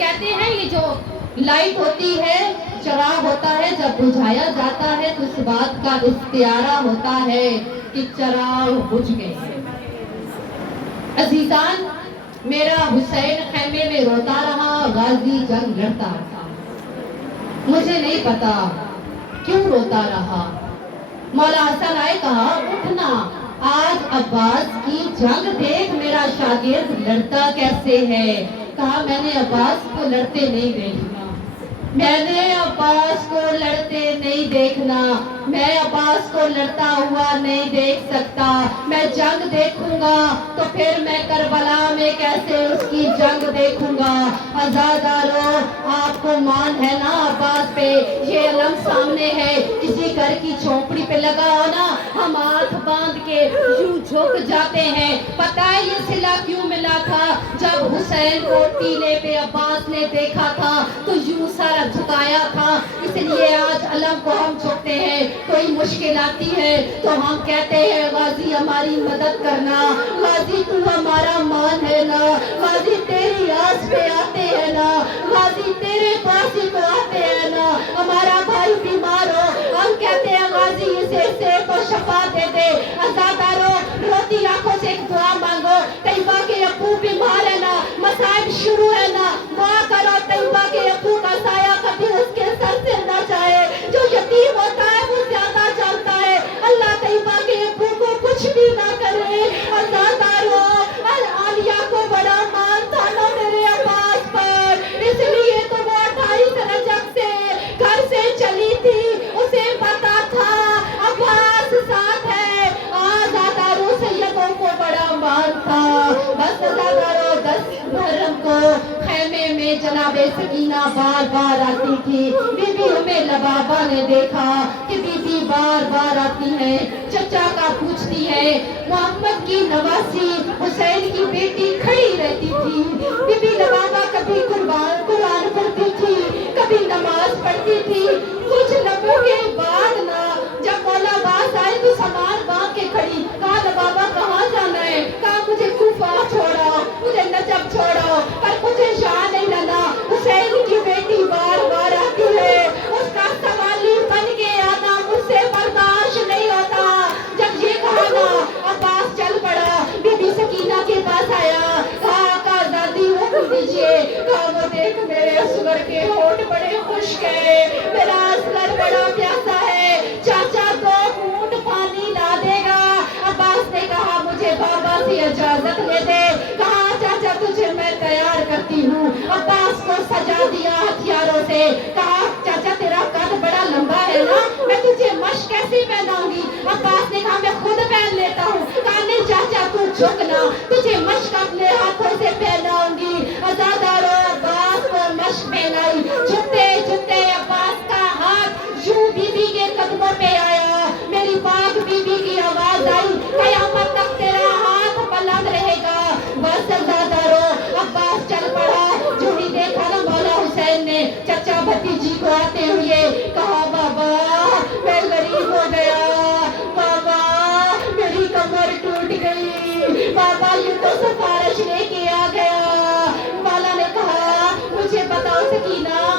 کہتے ہیں یہ جو لائٹ ہوتی ہے، چراغ ہوتا ہے، جب بجھایا جاتا ہے تو اس بات کا استعارہ ہوتا ہے کہ چراغ بجھ گئے ہیں۔ عزیزان، میرا حسین خیمے میں روتا رہا، غازی جنگ لڑتا رہا۔ مجھے نہیں پتا کیوں روتا رہا۔ مولا حسن آئے، کہا اٹھنا، آج عباس کی جنگ دیکھ، میرا شاگرد لڑتا کیسے ہے۔ کہا میں نے عباس کو لڑتے نہیں دیکھنا، میں نے عباس کو لڑتے نہیں دیکھنا، میں عباس کو لڑتا ہوا نہیں دیکھ سکتا۔ میں جنگ دیکھوں گا تو پھر میں کربلا میں کیسے اس کی جنگ دیکھوں گا۔ عزادارو، آپ کو مان ہے نا عباس پہ، یہ علم سامنے ہے، کسی گھر کی جھونپڑی پہ لگا ہو نا، ہم ہاتھ باندھ کے یوں جھک جاتے ہیں۔ پتہ ہے یہ صلہ کیوں ملا تھا؟ جب حسین کو ٹیلے پہ عباس نے دیکھا تھا تو یوں سر جھکایا تھا، اس لیے آج علم کو ہم جھکتے ہیں۔ کوئی مشکل آتی ہے تو ہم کہتے ہیں غازی ہماری مدد کرنا، غازی تو ہمارا مان ہے نا، غازی تیری آس پہ آتے ہیں نا، غازی تیرے پاس ہی تو آتے ہیں نا۔ ہمارا بھائی بیمار ہو، ہم کہتے ہیں غازی اسے صحت و شفا دے دے۔ عزادارو، روتی آنکھوں سے ایک دعا مانگو، طیبہ کے ابو بیمار ہے نا، مصائب شروع ہے نا، دعا کرو طیبہ کے ابو کا سایہ کبھی اس کے سر سے نہ جائے۔ جو یتیم ہوتا ہے وہ زیادہ جانتا ہے، اللہ طیبہ کے ابو کو کچھ بھی نہ کرے۔ عزادارو، عالیہ کو بڑا مان تھا نا میرے عباس پر، اس لیے تو وہ 28 رجب سے گھر سے چلی تھی، اسے پتا تھا عباس ساتھ ہے۔ عزادارو، سیدوں کو بڑا مان تھا۔ بس عزادارو، 10 محرم کو خیمے میں جناب سکینہ بار بار آتی تھی۔ بی بی ام لبابہ نے دیکھا کہ بی بی بار بار آتی ہے، چچا کا پوچھتی ہے، محمد کی نواسی حسین کی بیٹی کھڑی رہتی تھی۔ بی بی لبابہ کبھی قرآن پڑھتی تھی، کبھی نماز پڑھتی تھی۔ کچھ لمحوں کے بعد نا، جب مولا عباس آئے تو سامان باندھ کے کھڑی، کہا لبابہ کہاں جانا ہے؟ کہا مجھے کوفہ چھوڑو، مجھے نجف چھوڑو، پر مجھے شاہ نہیں لانا۔ حسین کی بیٹی بار بار آتی ہے، اس کا سوالی بن کے آنا مجھ سے برداشت نہیں ہوتا۔ جب یہ کہا نا، عباس چل پڑا، بی بی سکینہ کے پاس آیا، کہا آقا زادی حکم دیجئے۔ کہا وہ دیکھ میرے اصغر کے ہونٹ بڑے خشک ہیں، میرا اصغر بڑا پیاسا ہے، چاچا 2 گھونٹ پانی لا دے گا۔ عباس نے کہا مجھے بابا سے اجازت لے دے۔ کہا چاچا تجھے میں تیار کرتی ہوں۔ عباس کو سجا دیا ہتھیاروں سے، کہا چاچا تیرا قد بڑا لمبا ہے نا، میں تجھے مشق کیسے پہناؤں گی؟ عباس نے کہا میں خود پہن لیتا ہوں۔ کہا نہیں چاچا تو جھکنا، تجھے مشق اپنے ہاتھوں سے پہناؤں گی۔ عزادارو، عباس کو مشق پہنائی، جھکتے جھکتے عباس کا ہاتھ یوں بی بی کے قدموں پہ آیا، میری پاک بی بی کی آواز آئی، قیامت تک تیرا ہاتھ بلند رہے گا۔ بس عزادارو، عباس چل پڑا، جو ہی دیکھا نا مولا حسین نے چچا بھتیجی کو آتے ہوئے، کہا بابا میں غریب ہو گیا، بابا میری کمر ٹوٹ گئی، بابا یہ تو سفارش لے کے آ گیا۔ مولا نے کہا مجھے بتاؤ سکینہ،